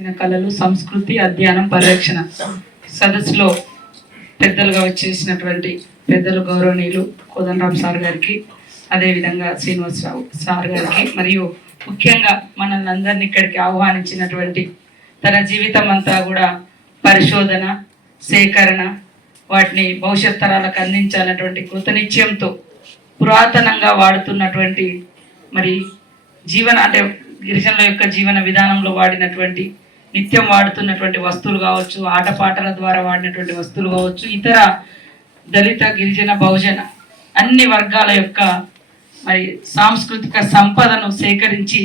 కళలు, సంస్కృతి, అధ్యయనం, పరిరక్షణ సదస్సులో పెద్దలుగా వచ్చేసినటువంటి పెద్దలు గౌరవనీయులు కోదండరామ్ సార్ గారికి, అదేవిధంగా శ్రీనివాసరావు సార్ గారికి, మరియు ముఖ్యంగా మనల్ని అందరినీ ఇక్కడికి ఆహ్వానించినటువంటి తన జీవితం అంతా కూడా పరిశోధన, సేకరణ, వాటిని భవిష్యత్ తరాలకు అందించాలన్నటువంటి కృతనిశ్చయంతో పురాతనంగా వాడుతున్నటువంటి మరి అంటే గిరిజనుల యొక్క జీవన విధానంలో వాడినటువంటి నిత్యం వాడుతున్నటువంటి వస్తువులు కావచ్చు, ఆటపాటల ద్వారా వాడినటువంటి వస్తువులు కావచ్చు, ఇతర దళిత, గిరిజన, బహుజన అన్ని వర్గాల యొక్క మరి సాంస్కృతిక సంపదను సేకరించి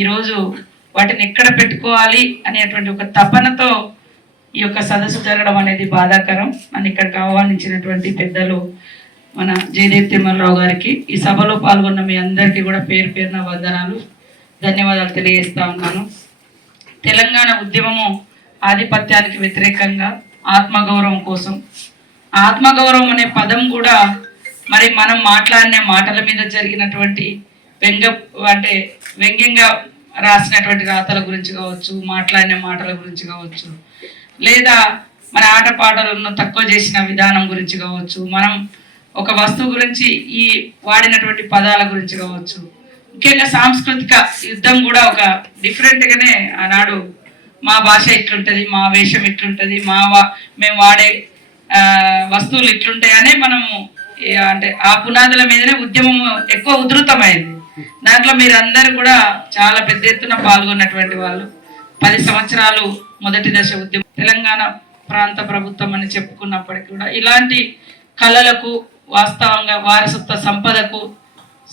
ఈరోజు వాటిని ఎక్కడ పెట్టుకోవాలి అనేటువంటి ఒక తపనతో ఈ యొక్క సదస్సు జరగడం అనేది బాధాకరం. నన్ను ఇక్కడికి ఆహ్వానించినటువంటి పెద్దలు మన జయదేవ్ తిమ్మలరావు గారికి, ఈ సభలో పాల్గొన్న మీ అందరికీ కూడా పేరు పేరున వందనాలు, ధన్యవాదాలు తెలియజేస్తా ఉన్నాను. తెలంగాణ ఉద్యమము ఆధిపత్యానికి వ్యతిరేకంగా ఆత్మగౌరవం కోసం, ఆత్మగౌరవం అనే పదం కూడా మరి మనం మాట్లాడిన మాటల మీద జరిగినటువంటి వ్యంగ్యంగా రాసినటువంటి రాతల గురించి కావచ్చు, మాట్లాడిన మాటల గురించి కావచ్చు, లేదా మన ఆటపాటలను తక్కువ చేసిన విధానం గురించి కావచ్చు, మనం ఒక వస్తువు గురించి ఈ వాడినటువంటి పదాల గురించి కావచ్చు, ముఖ్యంగా సాంస్కృతిక యుద్ధం కూడా ఒక డిఫరెంట్గానే ఆనాడు మా భాష ఇట్లుంటుంది, మా వేషం ఇట్లుంటుంది, మేము వాడే వస్తువులు ఇట్లుంటాయనే మనము అంటే ఆ పునాదుల మీదనే ఉద్యమం ఎక్కువ ఉధృతమైంది. దాంట్లో మీరందరూ కూడా చాలా పెద్ద ఎత్తున పాల్గొన్నటువంటి వాళ్ళు. 10 సంవత్సరాలు మొదటి దశ ఉద్యమం తెలంగాణ ప్రాంత ప్రభుత్వం అని చెప్పుకున్నప్పటికీ కూడా ఇలాంటి కళలకు, వాస్తవంగా వారసత్వ సంపదకు,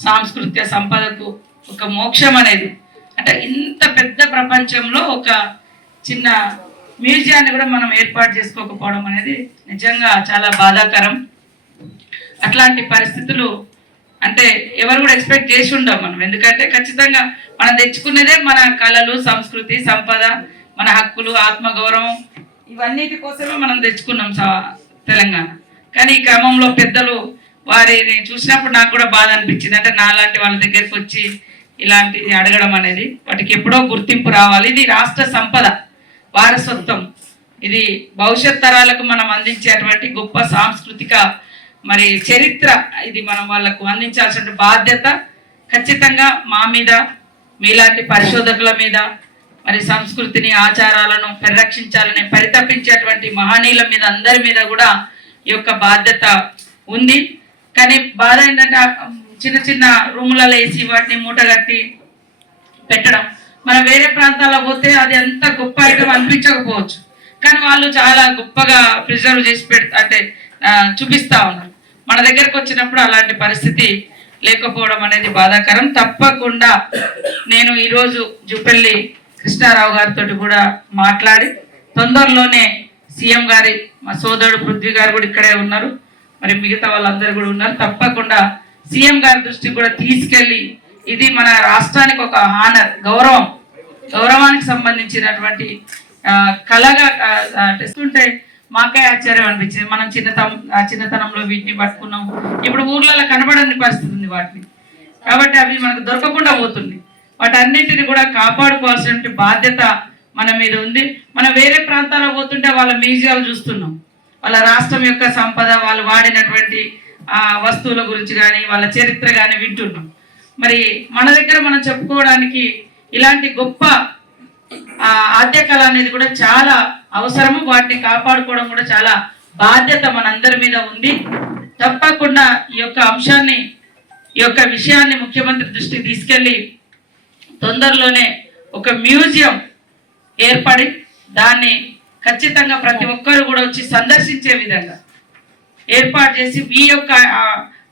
సాంస్కృతిక సంపదకు ఒక మోక్షం అనేది, అంటే ఇంత పెద్ద ప్రపంచంలో ఒక చిన్న మ్యూజియాన్ని కూడా మనం ఏర్పాటు చేసుకోకపోవడం అనేది నిజంగా చాలా బాధాకరం. అట్లాంటి పరిస్థితులు అంటే ఎవరు కూడా ఎక్స్పెక్ట్ చేసి ఉండం మనం. ఎందుకంటే ఖచ్చితంగా మనం తెచ్చుకునేదే మన కళలు, సంస్కృతి, సంపద, మన హక్కులు, ఆత్మగౌరవం, ఇవన్నిటి కోసమే మనం తెచ్చుకున్నాం తెలంగాణ. కానీ ఈ క్రమంలో పెద్దలు వారిని చూసినప్పుడు నాకు కూడా బాధ అనిపించింది. అంటే నాలాంటి వాళ్ళ దగ్గరికి వచ్చి ఇలాంటిది అడగడం అనేది, వాటికి ఎప్పుడో గుర్తింపు రావాలి. ఇది రాష్ట్ర సంపద, వారసత్వం, ఇది భవిష్యత్ తరాలకు మనం అందించేటువంటి గొప్ప సాంస్కృతిక మరి చరిత్ర. ఇది మనం వాళ్ళకు అందించాల్సిన బాధ్యత ఖచ్చితంగా మా మీద, మీలాంటి పరిశోధకుల మీద, మరి సంస్కృతిని, ఆచారాలను పరిరక్షించాలని పరితపించేటువంటి మహనీయుల మీద, అందరి మీద కూడా ఈ యొక్క బాధ్యత ఉంది. కానీ బాధ ఏంటంటే చిన్న చిన్న రూములలో వేసి వాటిని మూటగట్టి పెట్టడం. మనం వేరే ప్రాంతాల్లో పోతే అది ఎంత గొప్ప ఐటమ్ అనిపించకపోవచ్చు, కానీ వాళ్ళు చాలా గొప్పగా ప్రిజర్వ్ చేసి అంటే చూపిస్తా ఉన్నారు. మన దగ్గరకు వచ్చినప్పుడు అలాంటి పరిస్థితి లేకపోవడం అనేది బాధాకరం. తప్పకుండా నేను ఈరోజు జూపల్లి కృష్ణారావు గారితో కూడా మాట్లాడి తొందరలోనే సీఎం గారి, మా సోదరుడు పృథ్వీ గారు కూడా ఇక్కడే ఉన్నారు, మరి మిగతా వాళ్ళందరూ కూడా ఉన్నారు, తప్పకుండా సీఎం గారి దృష్టికి కూడా తీసుకెళ్ళి ఇది మన రాష్ట్రానికి ఒక హానర్, గౌరవానికి సంబంధించినటువంటి కళగా తెస్తుంటే మాకే ఆశ్చర్యం అనిపించింది. మనం చిన్నతనంలో వీటిని పట్టుకున్నాం, ఇప్పుడు ఊర్లలో కనబడని పరిస్థితి ఉంది వాటిని. కాబట్టి అవి మనకు దొరకకుండా పోతుంది. వాటన్నింటిని కూడా కాపాడుకోవాల్సిన బాధ్యత మన మీద ఉంది. మనం వేరే ప్రాంతాల్లో పోతుంటే వాళ్ళ మ్యూజియాలు చూస్తున్నాం, వాళ్ళ రాష్ట్రం యొక్క సంపద, వాళ్ళు వాడినటువంటి వస్తువుల గురించి కానీ, వాళ్ళ చరిత్ర కానీ వింటున్నాం. మరి మన దగ్గర మనం చెప్పుకోవడానికి ఇలాంటి గొప్ప ఆద్య కళ అనేది కూడా చాలా అవసరము. వాటిని కాపాడుకోవడం కూడా చాలా బాధ్యత మనందరి మీద ఉంది. తప్పకుండా ఈ యొక్క అంశాన్ని, ఈ యొక్క విషయాన్ని ముఖ్యమంత్రి దృష్టికి తీసుకెళ్ళి తొందరలోనే ఒక మ్యూజియం ఏర్పడి దాన్ని ఖచ్చితంగా ప్రతి ఒక్కరు కూడా వచ్చి సందర్శించే విధంగా ఏర్పాటు చేసి ఈ యొక్క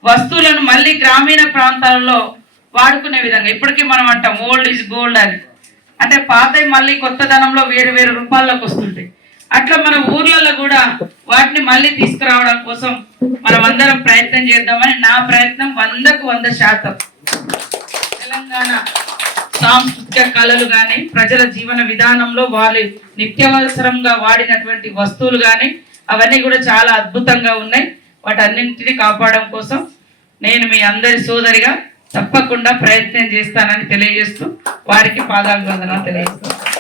వస్తువులను మళ్ళీ గ్రామీణ ప్రాంతాలలో వాడుకునే విధంగా. ఇప్పటికీ మనం అంటాం ఓల్డ్ ఈజ్ గోల్డ్ అని, అంటే పాతవి మళ్ళీ కొత్తదనంలో వేరు వేరు రూపాల్లోకి వస్తుంటాయి. అట్లా మన ఊర్లలో కూడా వాటిని మళ్ళీ తీసుకురావడం కోసం మనం అందరం ప్రయత్నం చేద్దామని నా ప్రయత్నం 100కు 100%. తెలంగాణ సాంస్కృతిక కళలు కానీ, ప్రజల జీవన విధానంలో వాళ్ళు నిత్యావసరంగా వాడినటువంటి వస్తువులు కానీ అవన్నీ కూడా చాలా అద్భుతంగా ఉన్నాయి. వాటన్నింటినీ కాపాడడం కోసం నేను మీ అందరి సోదరిగా తప్పకుండా ప్రయత్నం చేస్తానని తెలియజేస్తూ వారికి పాదాభివందనాలు తెలియజేస్తాను.